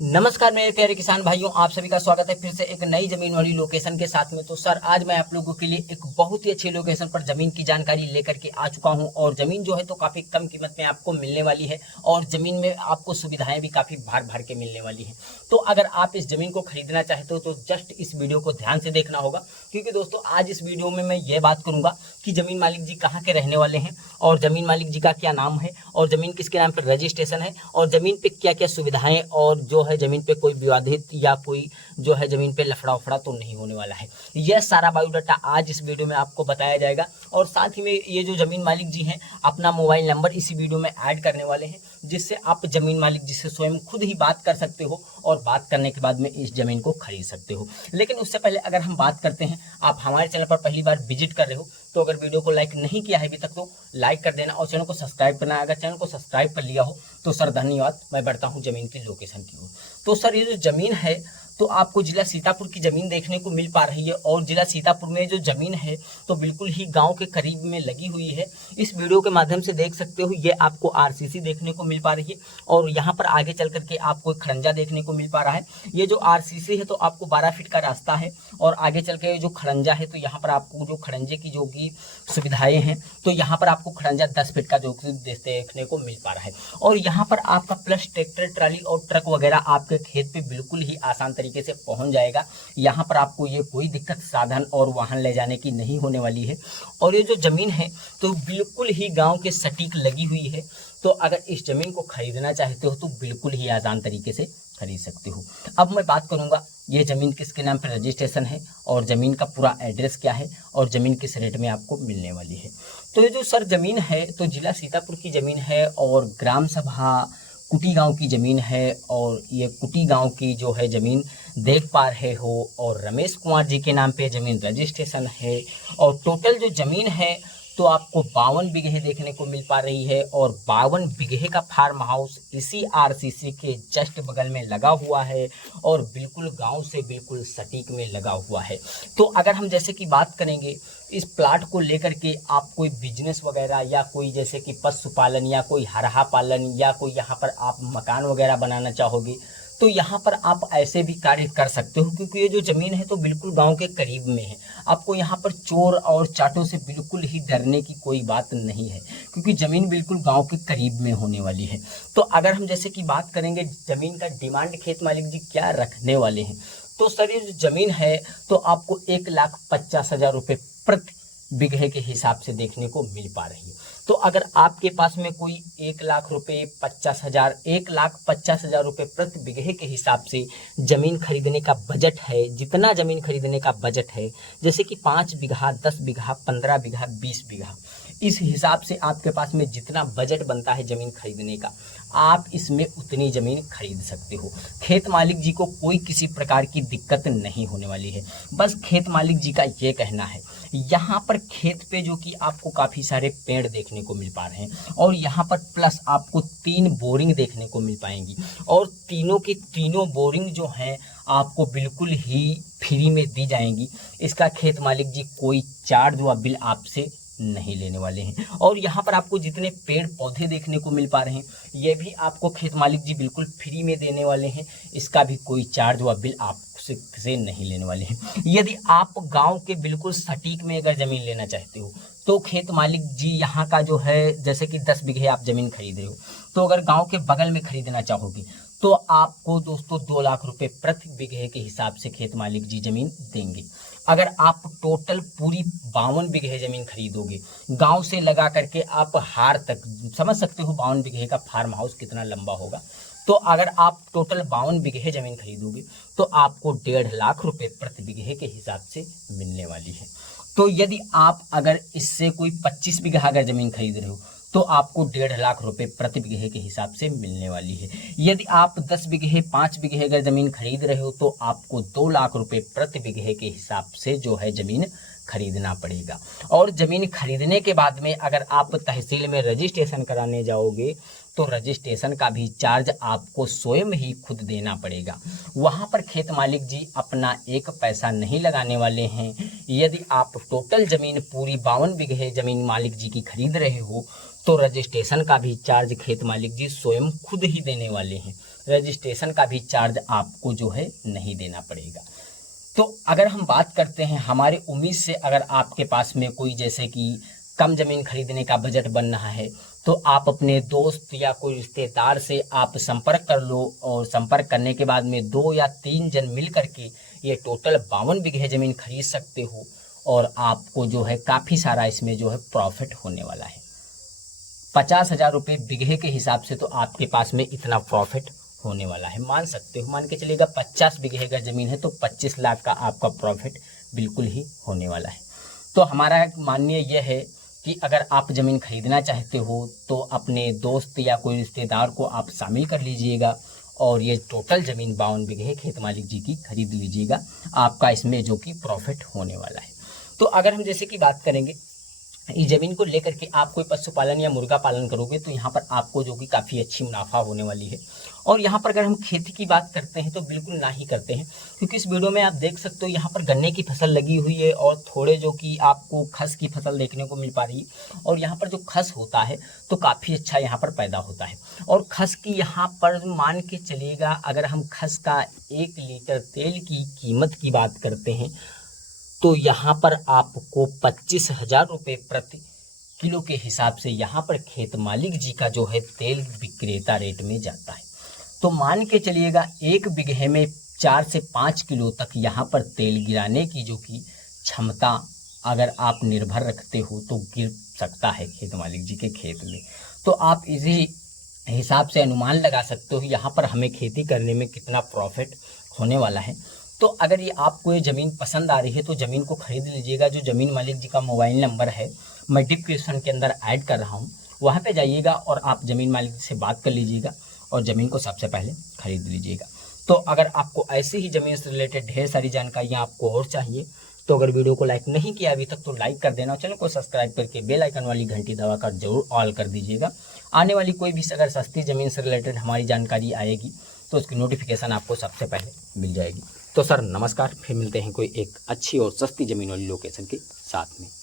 नमस्कार मेरे प्यारे किसान भाइयों, आप सभी का स्वागत है फिर से एक नई जमीन वाली लोकेशन के साथ में। तो सर आज मैं आप लोगों के लिए एक बहुत ही अच्छी लोकेशन पर जमीन की जानकारी लेकर के आ चुका हूं और जमीन जो है तो काफी कम कीमत में आपको मिलने वाली है और जमीन में आपको सुविधाएं भी काफी भर भर के मिलने वाली है। तो अगर आप इस जमीन को खरीदना चाहते हो तो जस्ट इस वीडियो को ध्यान से देखना होगा, क्योंकि दोस्तों आज इस वीडियो में मैं ये बात करूंगा कि जमीन मालिक जी कहाँ के रहने वाले हैं और जमीन मालिक जी का क्या नाम है और जमीन किसके नाम पर रजिस्ट्रेशन है और जमीन पे क्या क्या सुविधाएं और जो है जमीन पे कोई विवादित या कोई जो है जमीन पे लफड़ा उफड़ा तो नहीं होने वाला है। यह सारा बायोडाटा आज इस वीडियो में आपको बताया जाएगा और साथ ही में ये जो जमीन मालिक जी हैं अपना मोबाइल नंबर इसी वीडियो में ऐड करने वाले हैं, जिससे आप जमीन मालिक जी से स्वयं खुद ही बात कर सकते हो और बात करने के बाद में इस जमीन को खरीद सकते हो। लेकिन उससे पहले अगर हम बात करते हैं, आप हमारे चैनल पर पहली बार विजिट कर रहे हो तो अगर वीडियो को लाइक नहीं किया है अभी तक तो लाइक कर देना और चैनल को सब्सक्राइब करना। अगर चैनल को सब्सक्राइब कर लिया हो तो सर धन्यवाद। मैं बढ़ता हूं जमीन की लोकेशन की ओर। तो सर ये जो जमीन है तो आपको जिला सीतापुर की जमीन देखने को मिल पा रही है और जिला सीतापुर में जो जमीन है तो बिल्कुल ही गांव के करीब में लगी हुई है। इस वीडियो के माध्यम से देख सकते हो ये आपको आरसीसी देखने को मिल पा रही है और यहाँ पर आगे चल करके आपको एक खड़ंजा देखने को मिल पा रहा है। ये जो आरसीसी है तो आपको 12 फीट का रास्ता है और आगे चल के जो खड़ंजा है तो यहाँ पर आपको जो खड़ंजे की जो की सुविधाएं हैं तो यहाँ पर आपको खड़ंजा 10 फीट का जो देखने को मिल पा रहा है और यहाँ पर आपका प्लस ट्रैक्टर ट्राली और ट्रक वगैरह आपके खेत पे बिल्कुल ही आसान तरीके से पहुंच जाएगा। यहाँ पर आपको ये कोई दिक्कत साधन और वाहन ले जाने की नहीं होने वाली है और ये जो जमीन है तो बिल्कुल ही गांव के सटीक लगी हुई है। तो अगर इस जमीन को खरीदना चाहते हो तो बिल्कुल ही आसान तरीके से खरीद सकते हो। अब मैं बात करूंगा ये जमीन किसके नाम पर रजिस्ट्रेशन है और जमीन का पूरा एड्रेस क्या है और जमीन किस रेट में आपको मिलने वाली है। तो ये जो सर जमीन है तो जिला सीतापुर की जमीन है और ग्राम सभा कुटी गांव की जमीन है और ये कुटी गांव की जो है जमीन देख पा रहे हो और रमेश कुमार जी के नाम पे जमीन रजिस्ट्रेशन है और टोटल जो जमीन है तो आपको 52 बीघे देखने को मिल पा रही है और 52 बीघे का फार्म हाउस इसी आरसीसी के जस्ट बगल में लगा हुआ है और बिल्कुल गांव से बिल्कुल सटीक में लगा हुआ है। तो अगर हम जैसे कि बात करेंगे इस प्लाट को लेकर के आप कोई बिजनेस वगैरह या कोई जैसे कि पशुपालन या कोई हरहा पालन या कोई यहाँ पर आप मकान वगैरह बनाना चाहोगे तो यहाँ पर आप ऐसे भी कार्य कर सकते हो, क्योंकि ये जो जमीन है तो बिल्कुल गांव के करीब में है। आपको यहाँ पर चोर और चाटों से बिल्कुल ही डरने की कोई बात नहीं है, क्योंकि जमीन बिल्कुल गांव के करीब में होने वाली है। तो अगर हम जैसे कि बात करेंगे जमीन का डिमांड खेत मालिक जी क्या रखने वाले हैं, तो सर ये जो जमीन है तो आपको 1,50,000 रुपये प्रति बीघे के हिसाब से देखने को मिल पा रही है। तो अगर आपके पास में कोई 1,50,000 रुपये प्रति बीघे के हिसाब से जमीन खरीदने का बजट है, जितना जमीन खरीदने का बजट है जैसे कि 5 बीघा 10 बीघा 15 बीघा 20 बीघा, इस हिसाब से आपके पास में जितना बजट बनता है जमीन खरीदने का आप इसमें उतनी जमीन खरीद सकते हो। खेत मालिक जी को कोई किसी प्रकार की दिक्कत नहीं होने वाली है। बस खेत मालिक जी का ये कहना है, यहाँ पर खेत पे जो कि आपको काफ़ी सारे पेड़ देखने को मिल पा रहे हैं और यहाँ पर प्लस आपको 3 बोरिंग देखने को मिल पाएंगी और तीनों की तीनों बोरिंग जो हैं आपको बिल्कुल ही फ्री में दी जाएंगी। इसका खेत मालिक जी कोई चार्ज व बिल आपसे नहीं लेने वाले हैं और यहाँ पर आपको जितने पेड़ पौधे देखने को मिल पा रहे हैं ये भी आपको खेत मालिक जी बिल्कुल फ्री में देने वाले हैं। इसका भी कोई चार्ज व बिल आपसे नहीं लेने वाले हैं। यदि आप गांव के बिल्कुल सटीक में अगर ज़मीन लेना चाहते हो तो खेत मालिक जी यहाँ का जो है जैसे कि 10 बीघे आप ज़मीन खरीद रहे हो तो अगर गांव के बगल में खरीदना चाहोगे तो आपको दोस्तों 2 लाख रुपए प्रति बीघे के हिसाब से खेत मालिक जी जमीन देंगे। अगर आप टोटल पूरी 52 बीघे जमीन खरीदोगे गांव से लगा करके आप हार तक, समझ सकते हो 52 बीघे का फार्म हाउस कितना लंबा होगा। तो अगर आप टोटल 52 बीघे जमीन खरीदोगे तो आपको 1.5 लाख रुपए प्रति बीघे के हिसाब से मिलने वाली है। तो यदि आप अगर इससे कोई 25 बीघा अगर जमीन खरीद रहे हो तो आपको 1.5 लाख रुपए प्रति बीघे के हिसाब से मिलने वाली है। यदि आप 10 बीघे 5 बीघे अगर जमीन खरीद रहे हो तो आपको 2 लाख रुपए प्रति बीघे के हिसाब से जो है जमीन खरीदना पड़ेगा। और जमीन खरीदने के बाद में अगर आप तहसील में रजिस्ट्रेशन कराने जाओगे तो रजिस्ट्रेशन का भी चार्ज आपको स्वयं ही खुद देना पड़ेगा। वहाँ पर खेत मालिक जी अपना एक पैसा नहीं लगाने वाले हैं। यदि आप टोटल ज़मीन पूरी 52 बीघे ज़मीन मालिक जी की खरीद रहे हो तो रजिस्ट्रेशन का भी चार्ज खेत मालिक जी स्वयं खुद ही देने वाले हैं। रजिस्ट्रेशन का भी चार्ज आपको जो है नहीं देना पड़ेगा। तो अगर हम बात करते हैं हमारे उम्मीद से, अगर आपके पास में कोई जैसे कि कम ज़मीन खरीदने का बजट बन रहा है तो आप अपने दोस्त या कोई रिश्तेदार से आप संपर्क कर लो, और संपर्क करने के बाद में 2 या 3 जन मिल करके ये टोटल 52 बीघे ज़मीन खरीद सकते हो, और आपको जो है काफ़ी सारा इसमें जो है प्रॉफिट होने वाला है। 50,000 रुपये बीघे के हिसाब से तो आपके पास में इतना प्रॉफिट होने वाला है। मान सकते हो, मान के चलिएगा 50 बीघे का ज़मीन है तो 25 लाख का आपका प्रॉफिट बिल्कुल ही होने वाला है। तो हमारा माननीय यह है कि अगर आप ज़मीन खरीदना चाहते हो तो अपने दोस्त या कोई रिश्तेदार को आप शामिल कर लीजिएगा, और ये टोटल ज़मीन 52 बीघे खेत मालिक जी की खरीद लीजिएगा, आपका इसमें जो कि प्रॉफिट होने वाला है। तो अगर हम जैसे कि बात करेंगे इस ज़मीन को लेकर के आप कोई पशुपालन या मुर्गा पालन करोगे तो यहाँ पर आपको जो कि काफ़ी अच्छी मुनाफा होने वाली है। और यहाँ पर अगर हम खेती की बात करते हैं तो बिल्कुल ना ही करते हैं, क्योंकि इस वीडियो में आप देख सकते हो यहाँ पर गन्ने की फसल लगी हुई है और थोड़े जो कि आपको खस की फसल देखने को मिल पा रही है। और यहाँ पर जो खस होता है तो काफ़ी अच्छा यहाँ पर पैदा होता है। और खस की यहाँ पर मान के चलिएगा, अगर हम खस का 1 लीटर तेल की कीमत की बात करते हैं तो यहाँ पर आपको 25,000 रुपये प्रति किलो के हिसाब से यहाँ पर खेत मालिक जी का जो है तेल विक्रेता रेट में जाता है। तो मान के चलिएगा 1 बीघे में 4 से 5 किलो तक यहाँ पर तेल गिराने की जो कि क्षमता अगर आप निर्भर रखते हो तो गिर सकता है खेत मालिक जी के खेत में। तो आप इसी हिसाब से अनुमान लगा सकते हो यहाँ पर हमें खेती करने में कितना प्रॉफिट होने वाला है। तो अगर ये आपको ये ज़मीन पसंद आ रही है तो ज़मीन को खरीद लीजिएगा। जो ज़मीन मालिक जी का मोबाइल नंबर है मैं डिस्क्रिप्शन के अंदर ऐड कर रहा हूँ, वहाँ पे जाइएगा और आप ज़मीन मालिक से बात कर लीजिएगा और ज़मीन को सबसे पहले खरीद लीजिएगा। तो अगर आपको ऐसे ही ज़मीन से रिलेटेड ढेर सारी जानकारियाँ आपको और चाहिए तो अगर वीडियो को लाइक नहीं किया अभी तक तो लाइक कर देना, चैनल को सब्सक्राइब करके बेल आइकन वाली घंटी दबाकर जरूर ऑल कर दीजिएगा। आने वाली कोई भी अगर सस्ती ज़मीन से रिलेटेड हमारी जानकारी आएगी तो उसकी नोटिफिकेशन आपको सबसे पहले मिल जाएगी। तो सर नमस्कार, फिर मिलते हैं कोई एक अच्छी और सस्ती ज़मीन वाली लोकेशन के साथ में।